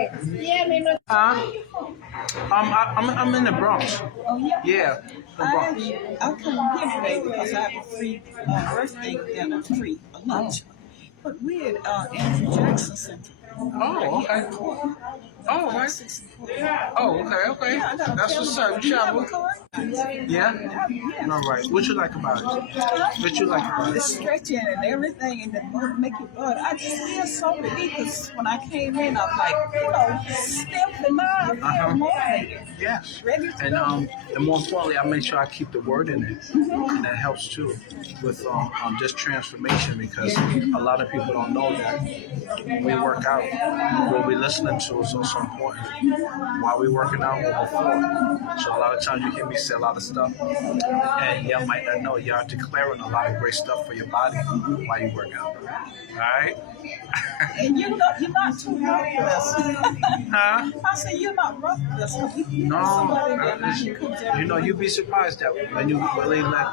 I'm in the Bronx. Oh, yeah. Yeah, the Bronx. I couldn't here today because I have a free birthday dinner, free lunch. But we at Andrew Jackson Center. Oh, okay. Oh, okay. Oh, okay. Yeah, I got a That's what's up. You You have a travel? card? Yeah. Yeah. All right. What you like about it? What you like about The it? stretching and everything, and the blood make your blood. I just feel so relieved because when I came in, I'm like, stiff and I feel motivated. Yes. Ready to And go. and more importantly, I make sure I keep the word in it, and that helps too with just transformation because a lot of people don't know that when we work out, what we're listening to is also important. While we're working out, we're before. So a lot of times you hear me say a lot of stuff, and y'all might not know y'all declaring a lot of great stuff for your body while you work out. All right. And you're not too ruthless. Huh? I say you're not ruthless because you No, somebody that actually comes out. you'd be surprised that when you really let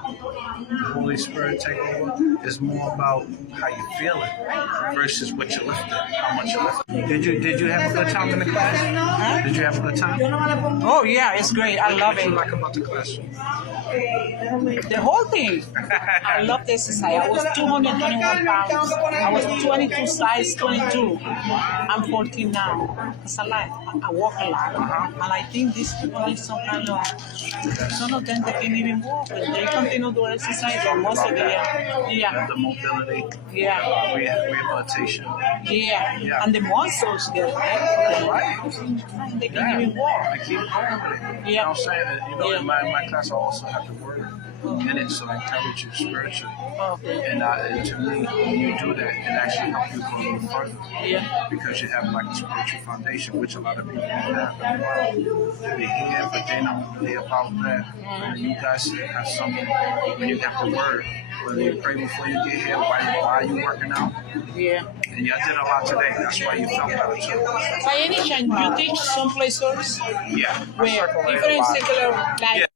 the Holy Spirit take over, it's more about how you feel it versus what you lifted, how much you lifted. Did you have a good time in the class? Huh? Did you have a good time? Oh yeah, it's great. I love What you it. like about the class? The whole thing. I love the exercise. I was 221 pounds. I was 22 size 22. I'm 14 now. It's a lot. I walk a lot. And I think these people need some kind of, some of them they can even walk. They continue to exercise and most of them, yeah. The mobility, Yeah. rehabilitation. Yeah. And the muscles get better. Right. They can even walk. I keep going with it. You know what I'm saying? In my class, I also have the word in it, so I encourage you spiritually. And to me, when you do that, it actually helps you go a little further. Yeah. Because you have like a spiritual foundation, which a lot of people don't have in the world. They hear, but they don't really about that. And you guys have something when you have the word. Whether you pray before you get here, why you working out. Yeah. And y'all did a lot today. That's why you felt better too. By any chance, you teach someplace else? Yeah. Where different secular, like